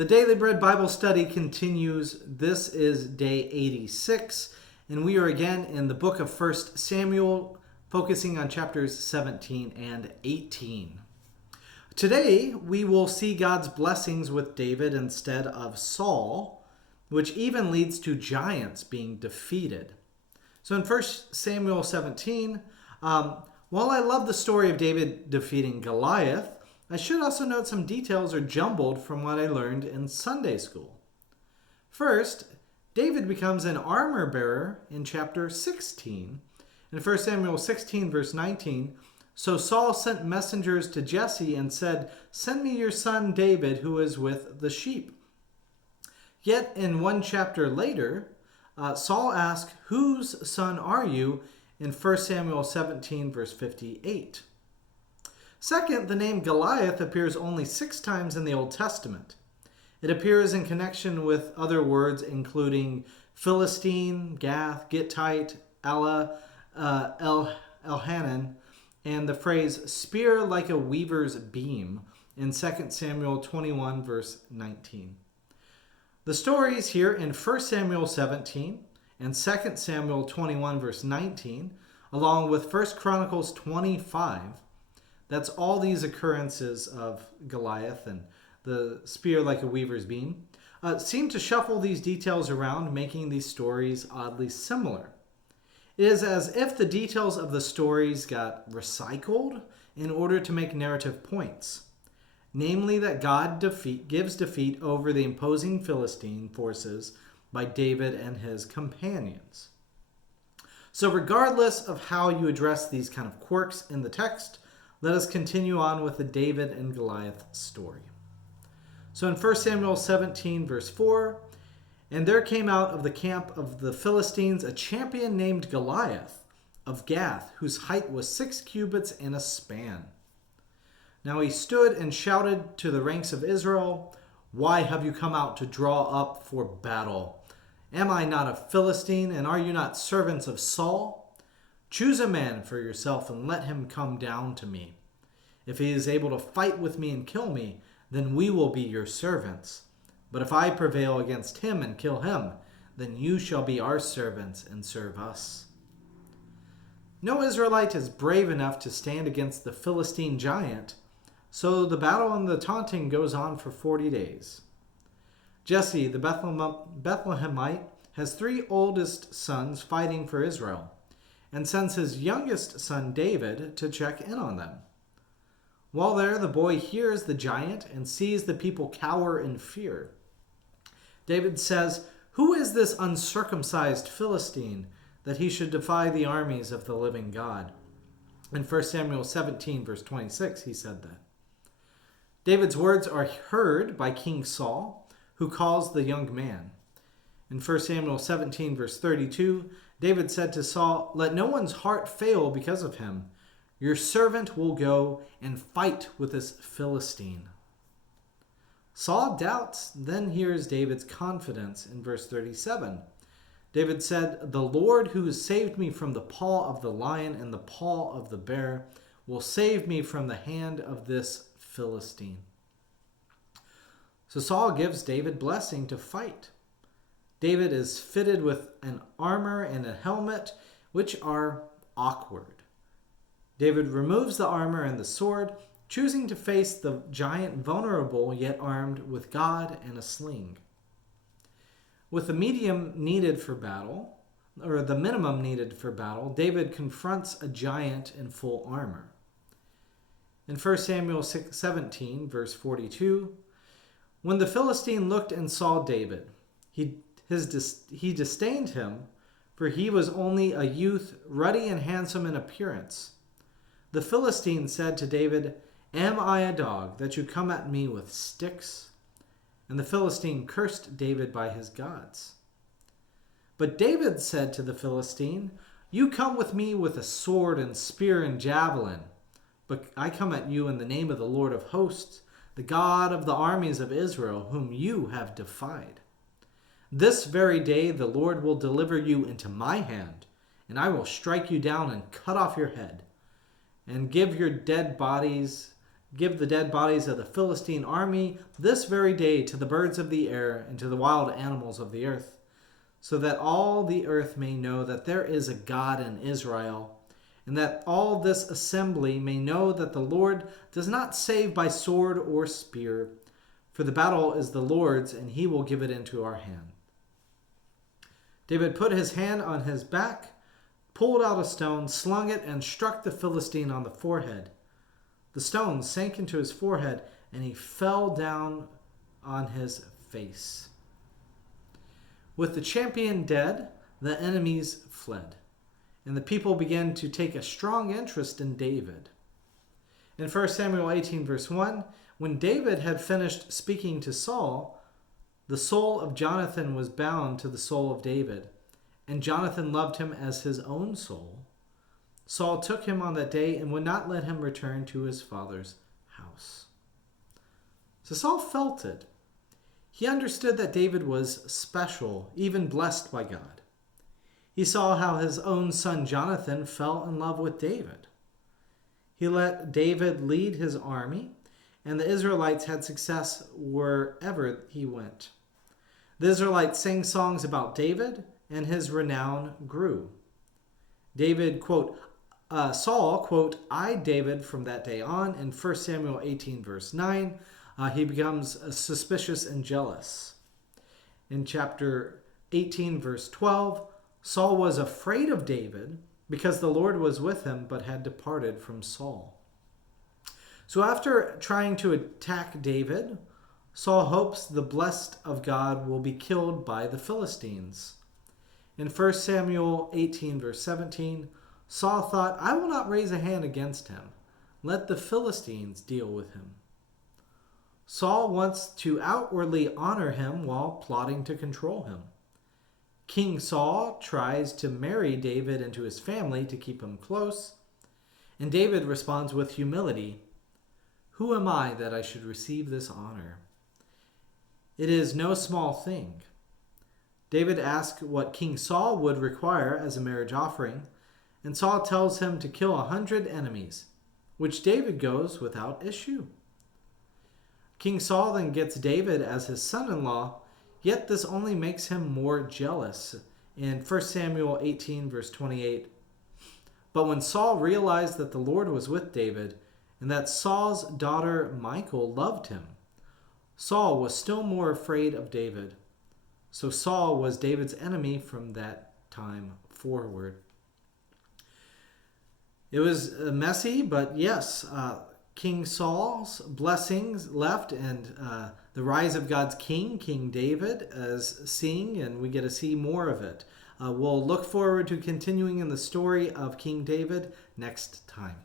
The Daily Bread Bible study continues. This is day 86, and we are again in the book of 1 Samuel, focusing on chapters 17 and 18. Today, we will see God's blessings with David instead of Saul, which even leads to giants being defeated. So in 1 Samuel 17, while I love the story of David defeating Goliath, I should also note some details are jumbled from what I learned in Sunday school. First, David becomes an armor bearer in chapter 16. In 1 Samuel 16, verse 19, so Saul sent messengers to Jesse and said, "Send me your son David, who is with the sheep." Yet in one chapter later, Saul asked, "Whose son are you?" in 1 Samuel 17, verse 58. Second, the name Goliath appears only 6 times in the Old Testament. It appears in connection with other words including Philistine, Gath, Gittite, Allah, Elhanan, and the phrase spear like a weaver's beam in 2 Samuel 21, verse 19. The stories here in 1 Samuel 17 and 2 Samuel 21, verse 19, along with 1 Chronicles 25, that's all these occurrences of Goliath and the spear like a weaver's beam, seem to shuffle these details around, making these stories oddly similar. It is as if the details of the stories got recycled in order to make narrative points, namely that God gives defeat over the imposing Philistine forces by David and his companions. So regardless of how you address these kind of quirks in the text, let us continue on with the David and Goliath story. So in 1 Samuel 17, verse 4, and there came out of the camp of the Philistines a champion named Goliath of Gath, whose height was 6 cubits and a span. Now he stood and shouted to the ranks of Israel, "Why have you come out to draw up for battle? Am I not a Philistine, and are you not servants of Saul? Choose a man for yourself and let him come down to me. If he is able to fight with me and kill me, then we will be your servants. But if I prevail against him and kill him, then you shall be our servants and serve us." No Israelite is brave enough to stand against the Philistine giant, so the battle and the taunting goes on for 40 days. Jesse, the Bethlehemite, has 3 oldest sons fighting for Israel, and sends his youngest son David to check in on them. While there, the boy hears the giant and sees the people cower in fear. David says, "Who is this uncircumcised Philistine that he should defy the armies of the living God?" In 1 Samuel 17, verse 26, he said that. David's words are heard by King Saul, who calls the young man. In 1 Samuel 17, verse 32, David said to Saul, "Let no one's heart fail because of him. Your servant will go and fight with this Philistine." Saul doubts, then hears David's confidence in verse 37. David said, "The Lord who has saved me from the paw of the lion and the paw of the bear will save me from the hand of this Philistine." So Saul gives David blessing to fight. David is fitted with an armor and a helmet, which are awkward. David removes the armor and the sword, choosing to face the giant vulnerable yet armed with God and a sling. With the minimum needed for battle, David confronts a giant in full armor. In 1 Samuel 17, verse 42, when the Philistine looked and saw David, he disdained him, for he was only a youth, ruddy and handsome in appearance. The Philistine said to David, "Am I a dog that you come at me with sticks?" And the Philistine cursed David by his gods. But David said to the Philistine, "You come with me with a sword and spear and javelin, but I come at you in the name of the Lord of hosts, the God of the armies of Israel, whom you have defied. This very day the Lord will deliver you into my hand, and I will strike you down and cut off your head, and give your dead bodies Give the dead bodies of the Philistine army this very day to the birds of the air and to the wild animals of the earth, so that all the earth may know that there is a God in Israel, and that all this assembly may know that the Lord does not save by sword or spear, for the battle is the Lord's, and he will give it into our hand. David put his hand on his back, pulled out a stone, slung it, and struck the Philistine on the forehead. The stone sank into his forehead, and he fell down on his face. With the champion dead, the enemies fled, and the people began to take a strong interest in David. In 1 Samuel 18, verse 1, when David had finished speaking to Saul, the soul of Jonathan was bound to the soul of David, and Jonathan loved him as his own soul. Saul took him on that day and would not let him return to his father's house. So Saul felt it. He understood that David was special, even blessed by God. He saw how his own son Jonathan fell in love with David. He let David lead his army, and the Israelites had success wherever he went. The Israelites sang songs about David, and his renown grew. David, quote, Saul, quote, eyed David from that day on. In 1 Samuel 18, verse 9, he becomes suspicious and jealous. In chapter 18, verse 12, Saul was afraid of David because the Lord was with him but had departed from Saul. So after trying to attack David, Saul hopes the blessed of God will be killed by the Philistines. In 1 Samuel 18, verse 17, Saul thought, I will not raise a hand against him. Let the Philistines deal with him. Saul wants to outwardly honor him while plotting to control him. King Saul tries to marry David into his family to keep him close, and David responds with humility, who am I that I should receive this honor? It is no small thing. David asks what King Saul would require as a marriage offering, and Saul tells him to kill 100 enemies, which David goes without issue. King Saul then gets David as his son-in-law, yet this only makes him more jealous. In 1 Samuel 18, verse 28, but when Saul realized that the Lord was with David, and that Saul's daughter Michal loved him, Saul was still more afraid of David. So Saul was David's enemy from that time forward. It was messy, but yes, King Saul's blessings left, and the rise of God's king, King David, is seeing, and we get to see more of it. We'll look forward to continuing in the story of King David next time.